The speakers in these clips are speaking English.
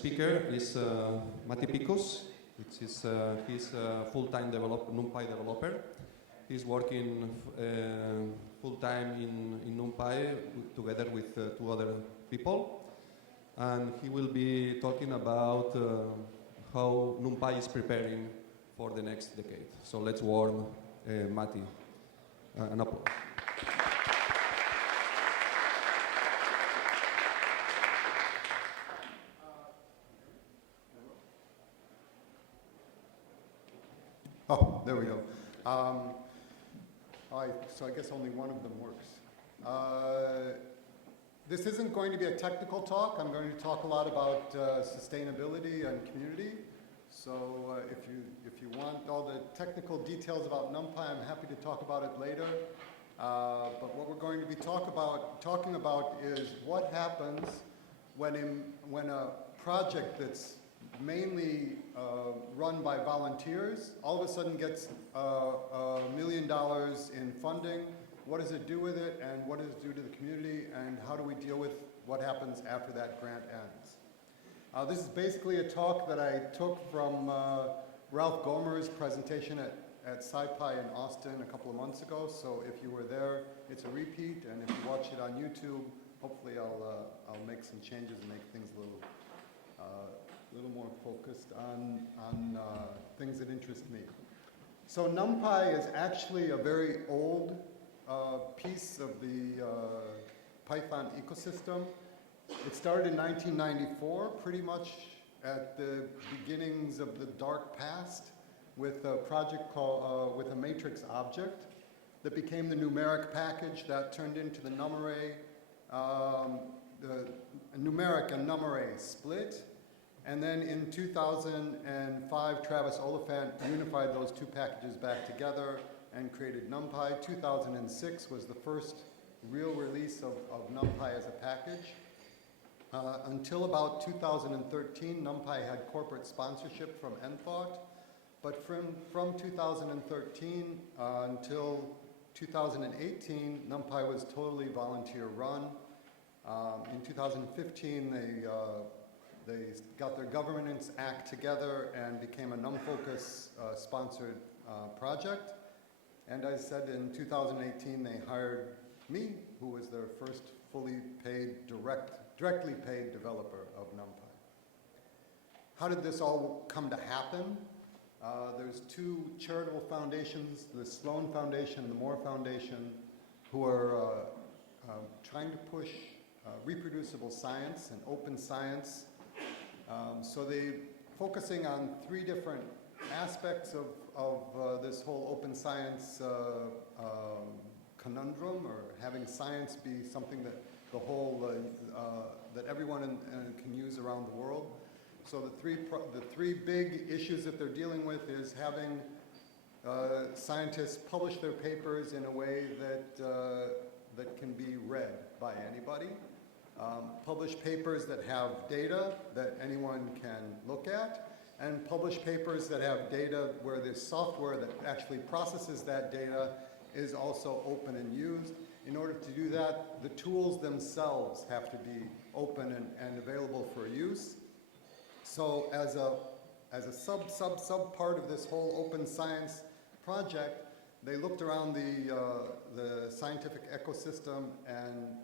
speaker is Matti Picus. He's a full-time NumPy developer. He's working full-time in NumPy together with 2 other people. And he will be talking about how NumPy is preparing for the next decade. So let's warm Matti. An applause. Oh, there we go. So I guess only one of them works. This isn't going to be a technical talk. I'm going to talk a lot about sustainability and community. So if you want all the technical details about NumPy, I'm happy to talk about it later. But what we're going to be talking about is what happens when a project that's mainly run by volunteers all of a sudden gets $1 million in funding. What does it do with it, and what does it do to the community, and how do we deal with what happens after that grant ends? This is basically a talk that I took from Ralph Gomer's presentation at SciPy in Austin a couple of months ago. So if you were there, it's a repeat, and if you watch it on YouTube, hopefully I'll make some changes and make things a little more focused on things that interest me. So NumPy is actually a very old piece of the Python ecosystem. It started in 1994, pretty much at the beginnings of the dark past, with a project called with a matrix object that became the numeric package that turned into the numarray. The numeric and numarray split. And then in 2005, Travis Oliphant unified those 2 packages back together and created NumPy. 2006 was the first real release of NumPy as a package. Until about 2013, NumPy had corporate sponsorship from Enthought. But from 2013 until 2018, NumPy was totally volunteer run. In 2015, they got their governance act together and became a NumFocus sponsored project. And as I said, in 2018, they hired me, who was their first fully paid, directly paid developer of NumPy. How did this all come to happen? There's 2 charitable foundations, the Sloan Foundation and the Moore Foundation, who are trying to push reproducible science and open science. So they're focusing on 3 different aspects of this whole open science conundrum, or having science be something that that everyone can use around the world. So the three big issues that they're dealing with is having scientists publish their papers in a way that can be read by anybody. Publish papers that have data that anyone can look at, and publish papers that have data where the software that actually processes that data is also open and used. In order to do that, the tools themselves have to be open and available for use. So as a sub part of this whole open science project, they looked around the scientific ecosystem, and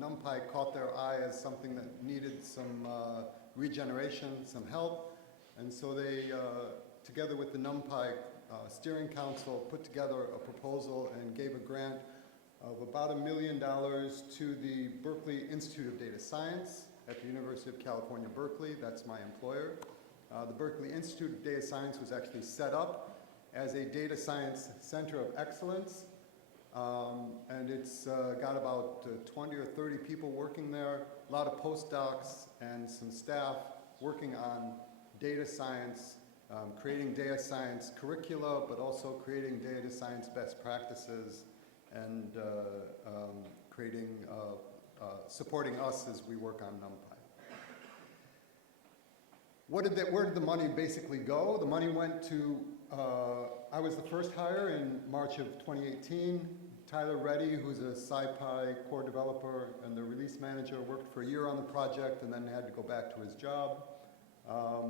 NumPy caught their eye as something that needed some regeneration, some help. And so they, together with the NumPy Steering Council, put together a proposal and gave a grant of about $1 million to the Berkeley Institute of Data Science at the University of California, Berkeley. That's my employer. The Berkeley Institute of Data Science was actually set up as a data science center of excellence. And it's got about 20 or 30 people working there, a lot of postdocs and some staff working on data science, creating data science curricula, but also creating data science best practices, and supporting us as we work on NumPy. Where did the money basically go? The money went to, I was the first hire in March of 2018. Tyler Reddy, who's a SciPy core developer and the release manager, worked for a year on the project and then had to go back to his job.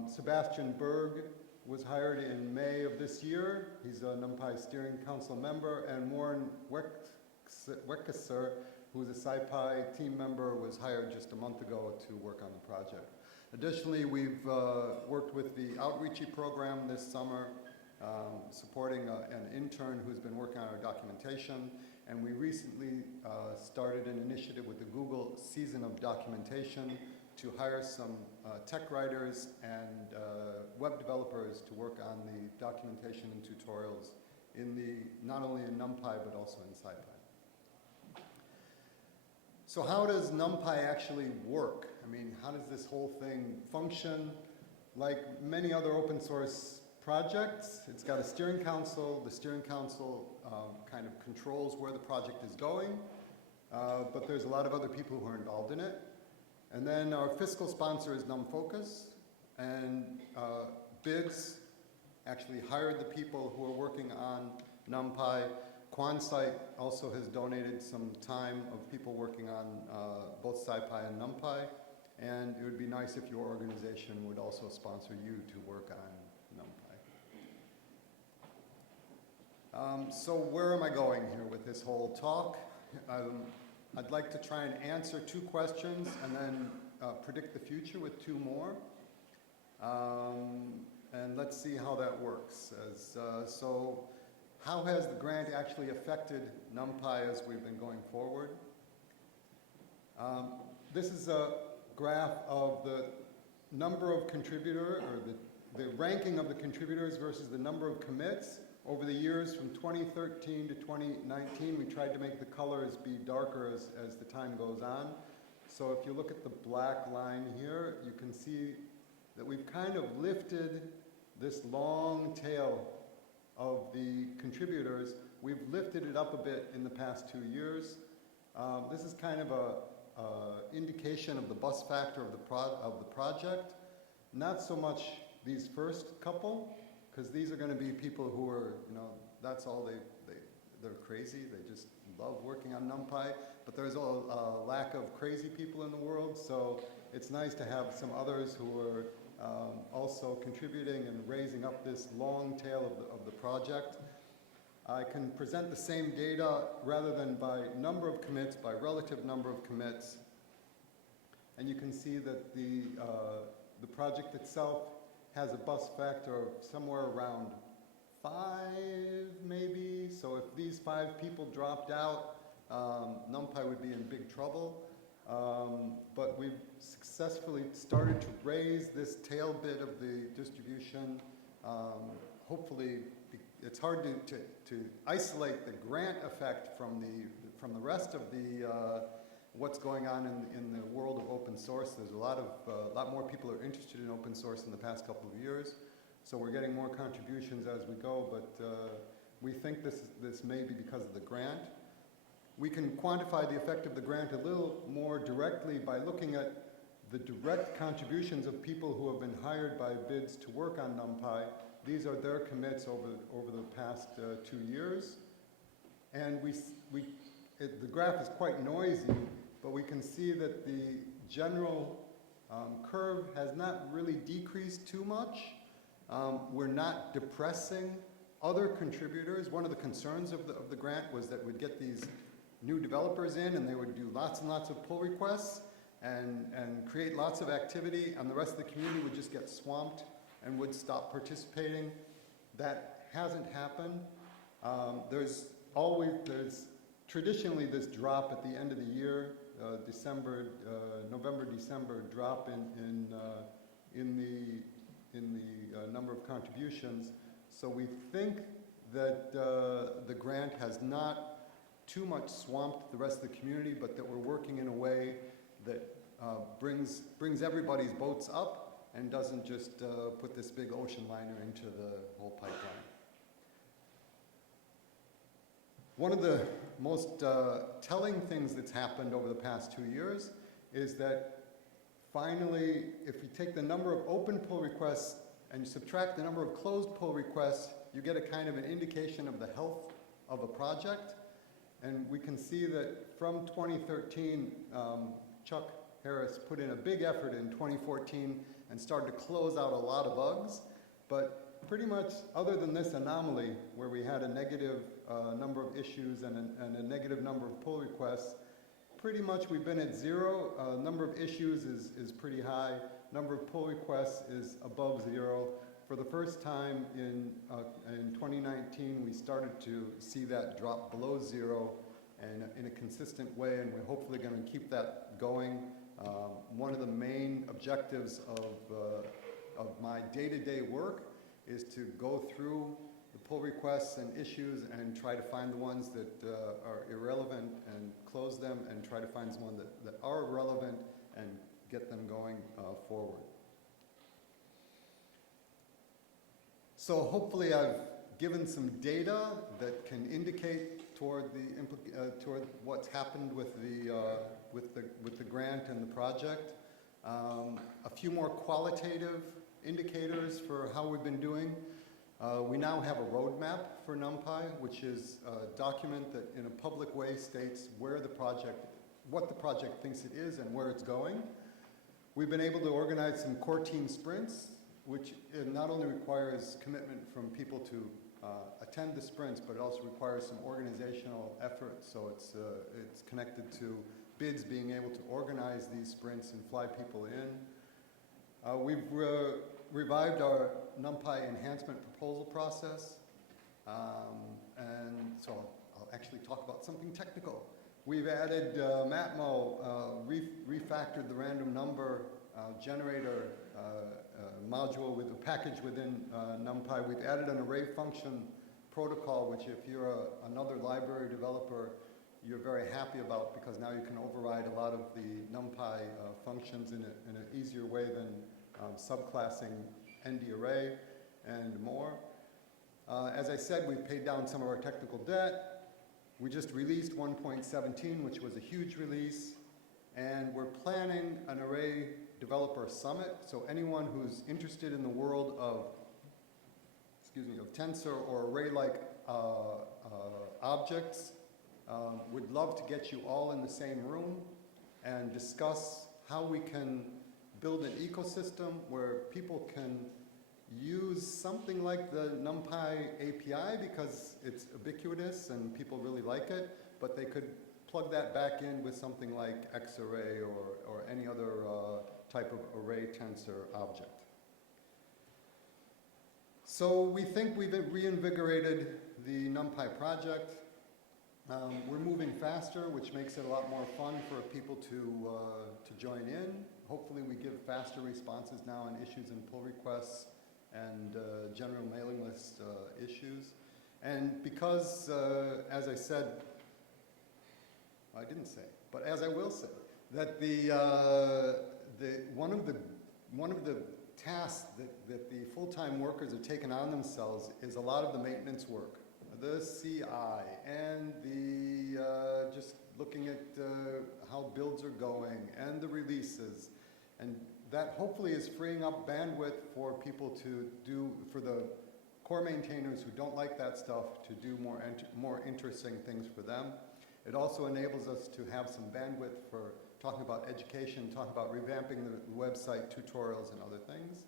Sebastian Berg was hired in May of this year. He's a NumPy Steering Council member, and Warren Wekesser, who's a SciPy team member, was hired just a month ago to work on the project. Additionally, we've worked with the Outreachy program this summer, supporting an intern who's been working on our documentation, and we recently started an initiative with the Google Season of Documentation to hire some tech writers and web developers to work on the documentation and tutorials not only in NumPy but also in SciPy. So how does NumPy actually work? I mean, how does this whole thing function? Like many other open source projects, it's got a steering council. The steering council kind of controls where the project is going, but there's a lot of other people who are involved in it. And then our fiscal sponsor is NumFocus, and BIDS actually hired the people who are working on NumPy. QuanSite also has donated some time of people working on both SciPy and NumPy, and it would be nice if your organization would also sponsor you to work on NumPy. So where am I going here with this whole talk? I'd like to try and answer 2 questions and then predict the future with 2 more. And let's see how that works. So how has the grant actually affected NumPy as we've been going forward? This is a graph of the number of contributors, or the ranking of the contributors versus the number of commits. Over the years from 2013 to 2019, we tried to make the colors be darker as the time goes on. So if you look at the black line here, you can see that we've kind of lifted this long tail of the contributors. We've lifted it up a bit in the past 2 years. This is kind of an indication of the bus factor of the project. Not so much these first couple, because these are going to be people who are, that's all they're crazy. They just love working on NumPy. But there's a lack of crazy people in the world, so it's nice to have some others who are also contributing and raising up this long tail of the project. I can present the same data rather than by number of commits, by relative number of commits. And you can see that the project itself has a bus factor of somewhere around 5, maybe. So if these 5 people dropped out, NumPy would be in big trouble. But we've successfully started to raise this tail bit of the distribution. Hopefully, it's hard to isolate the grant effect from the rest of the what's going on in the world of open source. There's a lot more people are interested in open source in the past couple of years. So we're getting more contributions as we go, but we think this may be because of the grant. We can quantify the effect of the grant a little more directly by looking at the direct contributions of people who have been hired by BIDS to work on NumPy. These are their commits over the past 2 years. And the graph is quite noisy, but we can see that the general curve has not really decreased too much. We're not depressing other contributors. One of the concerns of the grant was that we'd get these new developers in and they would do lots and lots of pull requests and create lots of activity, and the rest of the community would just get swamped and would stop participating. That hasn't happened. There's traditionally this drop at the end of the year, November, December drop in the number of contributions. So we think that the grant has not too much swamped the rest of the community, but that we're working in a way that brings everybody's boats up and doesn't just put this big ocean liner into the whole pipeline. One of the most telling things that's happened over the past 2 years is that finally, if you take the number of open pull requests and you subtract the number of closed pull requests, you get a kind of an indication of the health of a project. And we can see that from 2013, Chuck Harris put in a big effort in 2014 and started to close out a lot of bugs. But pretty much, other than this anomaly, where we had a negative number of issues and a negative number of pull requests, pretty much we've been at zero. Number of issues is pretty high. Number of pull requests is above zero. For the first time in 2019, we started to see that drop below zero and in a consistent way, and we're hopefully going to keep that going. One of the main objectives of my day-to-day work is to go through the pull requests and issues and try to find the ones that are irrelevant and close them, and try to find some that are relevant and get them going forward. So hopefully I've given some data that can indicate toward what's happened with the grant and the project. A few more qualitative indicators for how we've been doing. We now have a roadmap for NumPy, which is a document that in a public way states what the project thinks it is and where it's going. We've been able to organize some core team sprints, which not only requires commitment from people to attend the sprints, but it also requires some organizational effort. So it's connected to BIDS being able to organize these sprints and fly people in. We've revived our NumPy enhancement proposal process. And so I'll actually talk about something technical. We've added Matmo, refactored the random number generator module with a package within NumPy. We've added an array function protocol, which if you're another library developer, you're very happy about, because now you can override a lot of the NumPy functions in an easier way than subclassing ND array and more. As I said, we've paid down some of our technical debt. We just released 1.17, which was a huge release, and we're planning an array developer summit. So anyone who's interested in the world of, of tensor or array-like objects, would love to get you all in the same room and discuss how we can build an ecosystem where people can use something like the NumPy API, because it's ubiquitous and people really like it, but they could plug that back in with something like Xarray or any other type of array tensor object. So we think we've reinvigorated the NumPy project. We're moving faster, which makes it a lot more fun for people to join in. Hopefully we give faster responses now on issues and pull requests and general mailing list issues. And because, as I said, I didn't say, but as I will say, that one of the tasks that the full-time workers have taken on themselves is a lot of the maintenance work, the CI, and the just looking at how builds are going and the releases, and that hopefully is freeing up bandwidth for people to do, for the core maintainers who don't like that stuff, to do more interesting things for them. It also enables us to have some bandwidth for talking about education, talking about revamping the website, tutorials, and other things.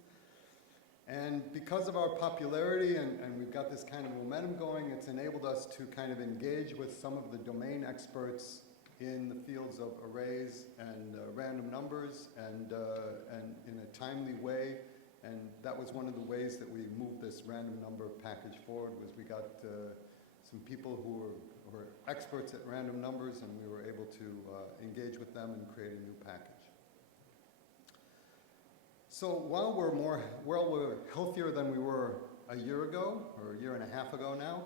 And because of our popularity and we've got this kind of momentum going, it's enabled us to kind of engage with some of the domain experts in the fields of arrays and random numbers and in a timely way. And that was one of the ways that we moved this random number package forward, was we got some people who were experts at random numbers, and we were able to engage with them and create a new package. So while we're healthier than we were a year ago, or a year and a half ago now,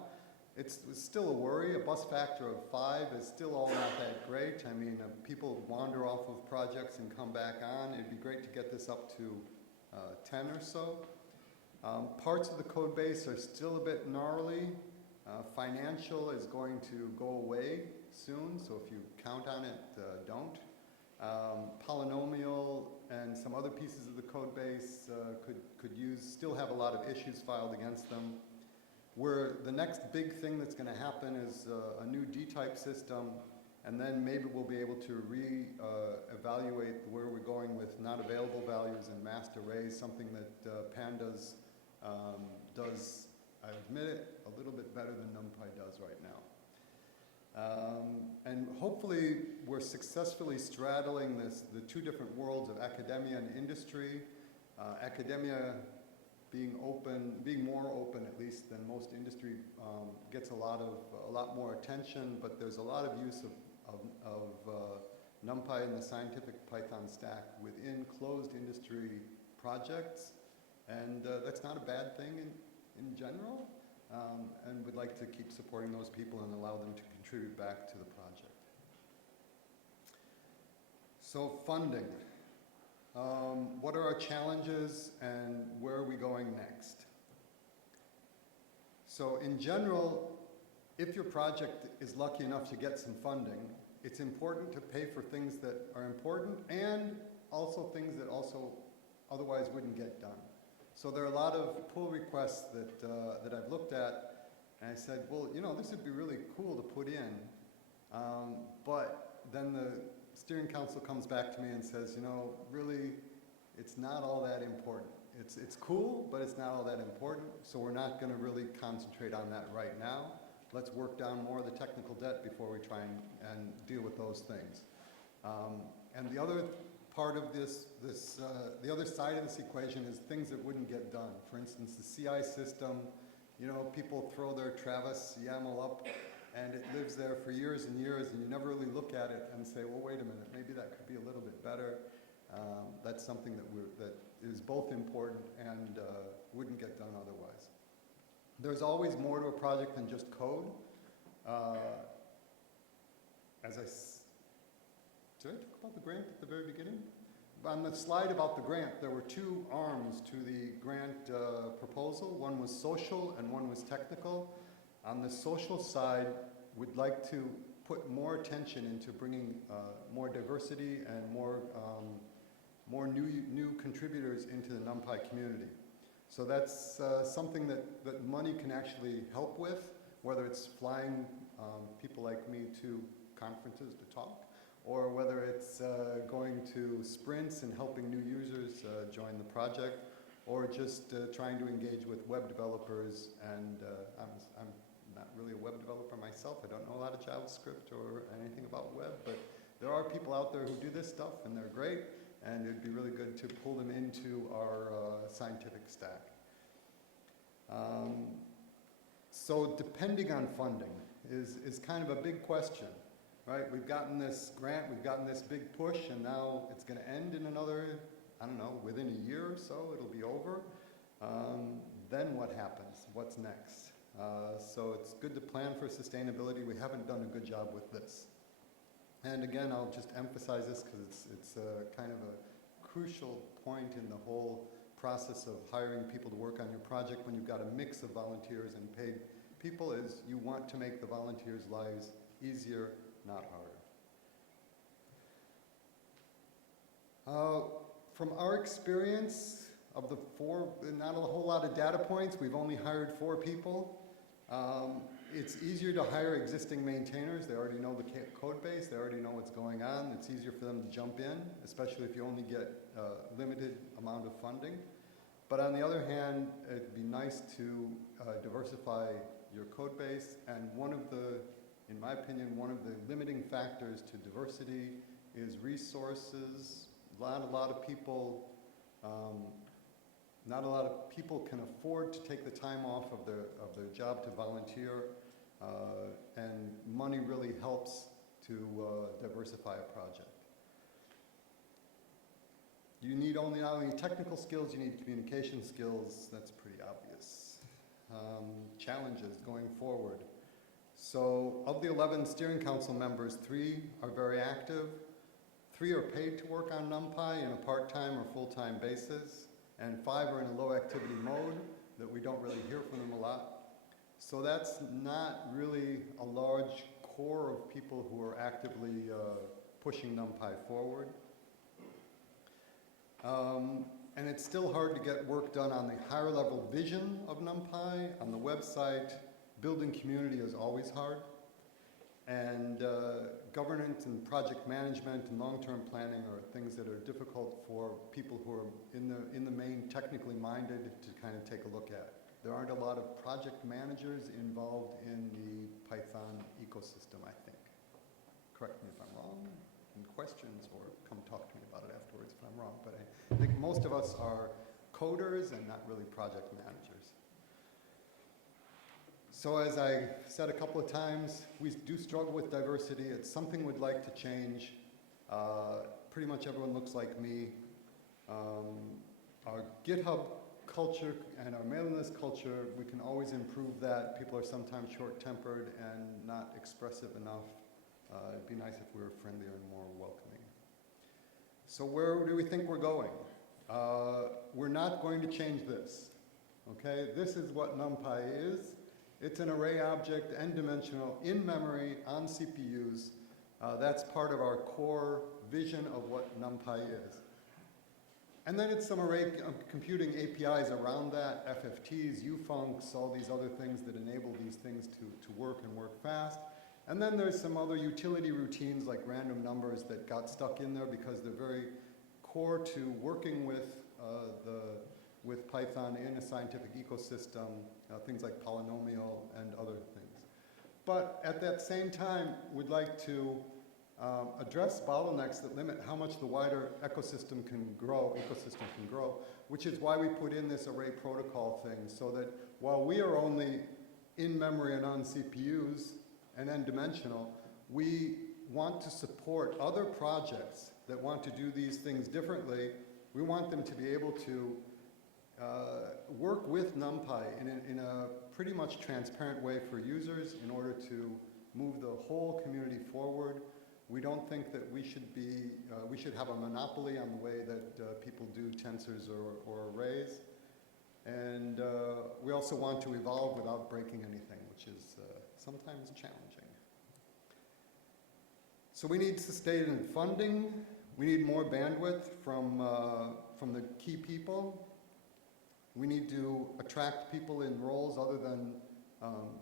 it's still a worry. A bus factor of 5 is still all not that great. I mean, people wander off of projects and come back on. It'd be great to get this up to 10 or so. Parts of the code base are still a bit gnarly. Financial is going to go away soon, so if you count on it, don't. Polynomial and some other pieces of the code base still have a lot of issues filed against them. The next big thing that's going to happen is a new D-type system, and then maybe we'll be able to evaluate where we're going with not available values and masked arrays, something that Pandas does, I admit it, a little bit better than NumPy does right now. And hopefully we're successfully straddling the two different worlds of academia and industry. Academia being more open at least than most industry, gets a lot more attention, but there's a lot of use of NumPy and the scientific Python stack within closed industry projects, and that's not a bad thing in general. And we'd like to keep supporting those people and allow them to contribute back to the project. So funding. What are our challenges and where are we going next? So in general, if your project is lucky enough to get some funding, it's important to pay for things that are important and also things that also otherwise wouldn't get done. So there are a lot of pull requests that I've looked at, and I said, well, you know, this would be really cool to put in, but then the steering council comes back to me and says, you know, really, it's not all that important. It's cool, but it's not all that important, so we're not going to really concentrate on that right now. Let's work down more of the technical debt before we try and deal with those things. And the other part of the other side of this equation is things that wouldn't get done. For instance, the CI system, you know, people throw their Travis YAML up and it lives there for years and years, and you never really look at it and say, well, wait a minute, maybe that could be a little bit better. That's something that is both important and wouldn't get done otherwise. There's always more to a project than just code. Did I talk about the grant at the very beginning? On the slide about the grant, there were two arms to the grant proposal. One was social and one was technical. On the social side, we'd like to put more attention into bringing more diversity and more new contributors into the NumPy community. So that's something that money can actually help with, whether it's flying people like me to conferences to talk, or whether it's going to sprints and helping new users join the project, or just trying to engage with web developers. And I'm not really a web developer myself. I don't know a lot of JavaScript or anything about web, but there are people out there who do this stuff, and they're great, and it'd be really good to pull them into our scientific stack. So depending on funding is kind of a big question. Right, we've gotten this grant, we've gotten this big push, and now it's going to end in another, I don't know, within a year or so, it'll be over. Then what happens? What's next? So it's good to plan for sustainability. We haven't done a good job with this. And again, I'll just emphasize this because it's kind of a crucial point in the whole process of hiring people to work on your project when you've got a mix of volunteers and paid people, is you want to make the volunteers' lives easier, not harder. From our experience of the not a whole lot of data points, we've only hired 4 people. It's easier to hire existing maintainers. They already know the code base, they already know what's going on. It's easier for them to jump in, especially if you only get a limited amount of funding. But on the other hand, it'd be nice to diversify your code base, and in my opinion, one of the limiting factors to diversity is resources. Not a lot of people can afford to take the time off of their job to volunteer, and money really helps to diversify a project. You need not only technical skills, you need communication skills. That's pretty obvious. Challenges going forward. So of the 11 steering council members, 3 are very active, 3 are paid to work on NumPy in a part-time or full-time basis, and 5 are in a low activity mode that we don't really hear from them a lot. So that's not really a large core of people who are actively pushing NumPy forward. And it's still hard to get work done on the higher level vision of NumPy. On the website, building community is always hard. And governance and project management and long-term planning are things that are difficult for people who are in the main technically minded to kind of take a look at. There aren't a lot of project managers involved in the Python ecosystem, I think. Correct me if I'm wrong in questions, or come talk to me about it afterwards if I'm wrong. But I think most of us are coders and not really project managers. So as I said a couple of times, we do struggle with diversity. It's something we'd like to change. Pretty much everyone looks like me. Our GitHub culture and our mailing list culture, we can always improve that. People are sometimes short-tempered and not expressive enough. It'd be nice if we were friendlier and more welcoming. So where do we think we're going? We're not going to change this. Okay, this is what NumPy is. It's an array object, n-dimensional, in memory, on CPUs. That's part of our core vision of what NumPy is. And then it's some array computing APIs around that, FFTs, ufuncs, all these other things that enable these things to work and work fast. And then there's some other utility routines like random numbers that got stuck in there because they're very core to working with Python in a scientific ecosystem, things like polynomial and other things. But at that same time, we'd like to address bottlenecks that limit how much the wider ecosystem can grow, which is why we put in this array protocol thing, so that while we are only in memory and on CPUs and n-dimensional, we want to support other projects that want to do these things differently. We want them to be able to work with NumPy in a pretty much transparent way for users in order to move the whole community forward. We don't think that we should have a monopoly on the way that people do tensors or arrays. And we also want to evolve without breaking anything, which is sometimes challenging. So we need sustained funding. We need more bandwidth from the key people. We need to attract people in roles other than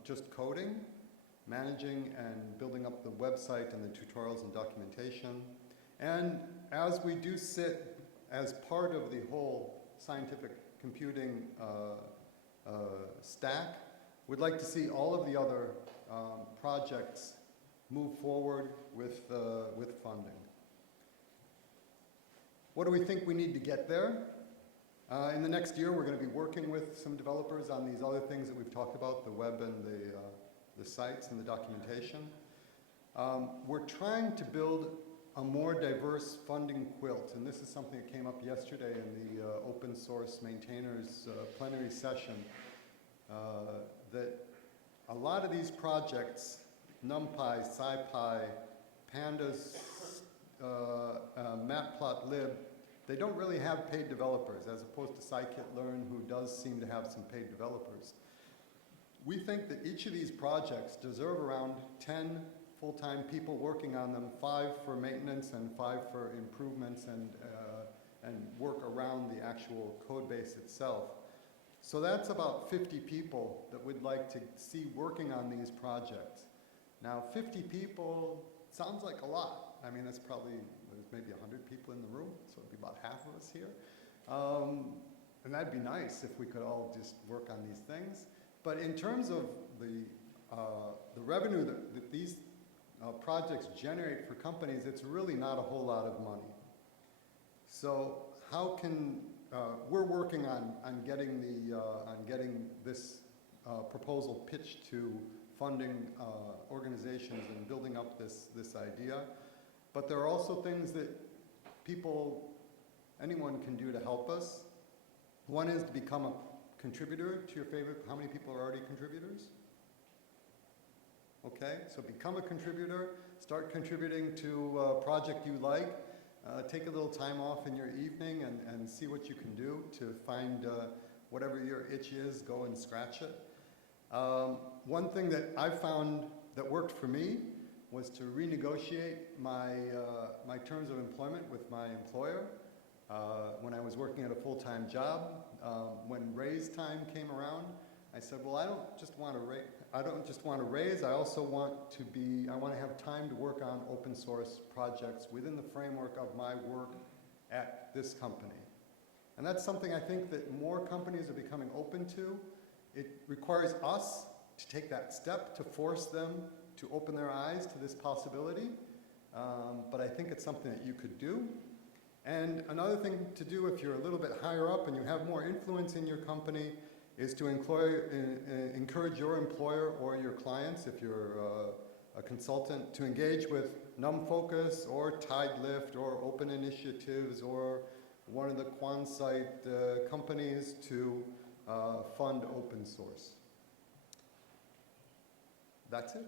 just coding, managing and building up the website and the tutorials and documentation. And as we do sit as part of the whole scientific computing stack, we'd like to see all of the other projects move forward with funding. What do we think we need to get there? In the next year, we're going to be working with some developers on these other things that we've talked about, the web and the sites and the documentation. We're trying to build a more diverse funding quilt, and this is something that came up yesterday in the open source maintainers plenary session, that a lot of these projects, NumPy, SciPy, Pandas, Matplotlib, they don't really have paid developers, as opposed to scikit-learn, who does seem to have some paid developers. We think that each of these projects deserve around 10 full-time people working on them, 5 for maintenance and 5 for improvements and work around the actual code base itself. So that's about 50 people that we'd like to see working on these projects. Now, 50 people sounds like a lot. I mean, there's maybe 100 people in the room, so it'd be about half of us here. And that'd be nice if we could all just work on these things. But in terms of the revenue that these projects generate for companies, it's really not a whole lot of money. So how can we're working on getting this proposal pitched to funding organizations and building up this idea. But there are also things that anyone can do to help us. One is to become a contributor to your favorite. How many people are already contributors? Okay, so become a contributor, start contributing to a project you like, take a little time off in your evening and see what you can do to find whatever your itch is, go and scratch it. One thing that I found that worked for me was to renegotiate my terms of employment with my employer when I was working at a full-time job. When raise time came around, I said, well, I don't just want to raise, I also want to have time to work on open source projects within the framework of my work at this company. And that's something I think that more companies are becoming open to. It requires us to take that step to force them to open their eyes to this possibility. But I think it's something that you could do. And another thing to do if you're a little bit higher up and you have more influence in your company is to encourage your employer or your clients, if you're a consultant, to engage with NumFocus or TideLift or Open Initiatives or one of the QuanSite companies to fund open source. That's it.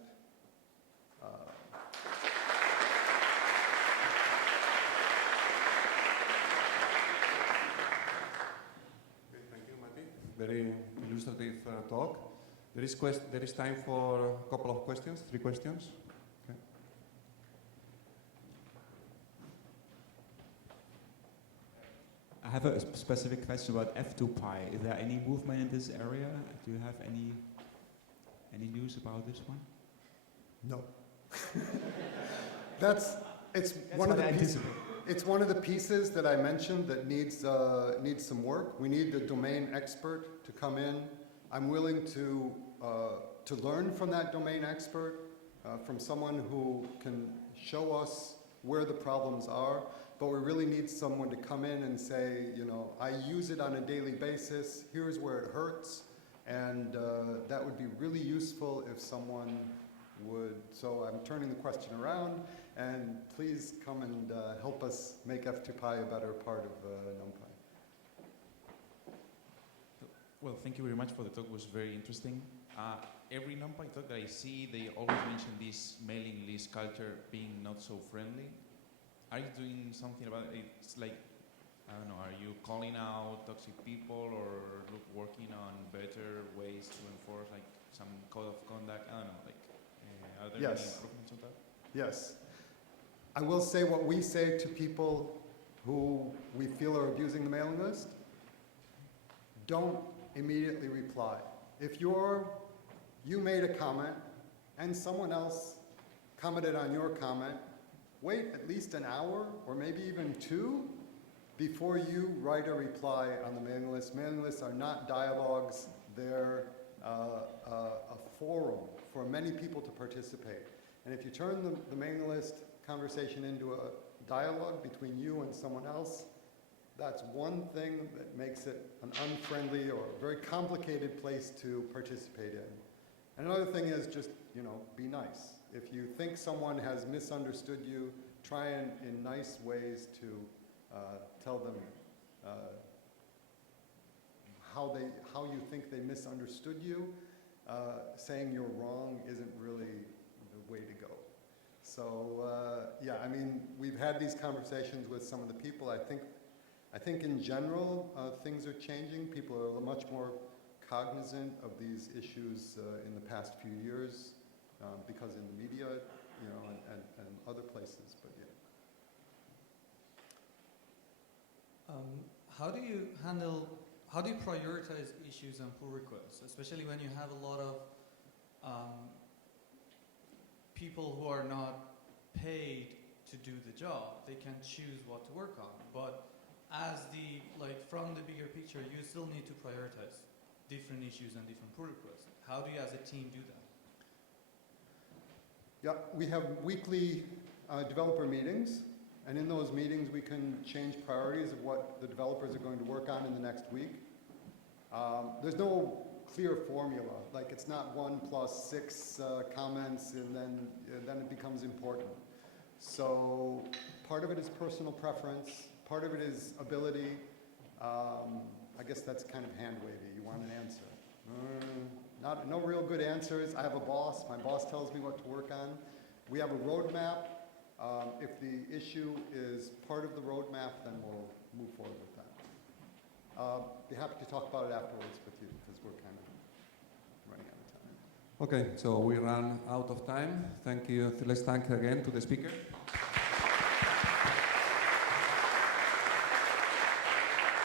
Thank you, Matti. Very illustrative talk. There is time for a couple of questions, 3 questions. Okay. I have a specific question about F2Pi. Is there any movement in this area? Do you have any news about this one? No. It's one of the pieces that I mentioned that needs some work. We need the domain expert to come in. I'm willing to learn from that domain expert, from someone who can show us where the problems are. But we really need someone to come in and say, you know, I use it on a daily basis. Here's where it hurts, and that would be really useful if someone would. So I'm turning the question around, and please come and help us make F2Pi a better part of NumPy. Well, thank you very much for the talk. It was very interesting. Every NumPy talk that I see, they always mention this mailing list culture being not so friendly. Are you doing something about it? It's like, I don't know, are you calling out toxic people or working on better ways to enforce like some code of conduct? I don't know, like, are there any improvements on that? Yes. I will say what we say to people who we feel are abusing the mailing list. Don't immediately reply. If you made a comment and someone else commented on your comment, wait at least an hour or maybe even 2 before you write a reply on the mailing list. Mailing lists are not dialogues. They're a forum for many people to participate. And if you turn the mailing list conversation into a dialogue between you and someone else, that's one thing that makes it an unfriendly or very complicated place to participate in. And another thing is just, you know, be nice. If you think someone has misunderstood you, try in nice ways to tell them how you think they misunderstood you. Saying you're wrong isn't really the way to go. So yeah, I mean, we've had these conversations with some of the people. I think in general things are changing. People are much more cognizant of these issues in the past few years because in the media, you know, and other places. But yeah. How do you prioritize issues and pull requests, especially when you have a lot of people who are not paid to do the job? They can choose what to work on, but from the bigger picture, you still need to prioritize different issues and different pull requests. How do you as a team do that? Yeah, we have weekly developer meetings, and in those meetings we can change priorities of what the developers are going to work on in the next week. There's no clear formula, like it's not 1 + 6 comments and then it becomes important. So part of it is personal preference, part of it is ability. I guess that's kind of hand-wavy. You want an answer. No real good answers. I have a boss. My boss tells me what to work on. We have a roadmap. If the issue is part of the roadmap, then we'll move forward with that. Be happy to talk about it afterwards with you because we're kind of running out of time. Okay, so we ran out of time. Thank you. Let's thank again to the speaker.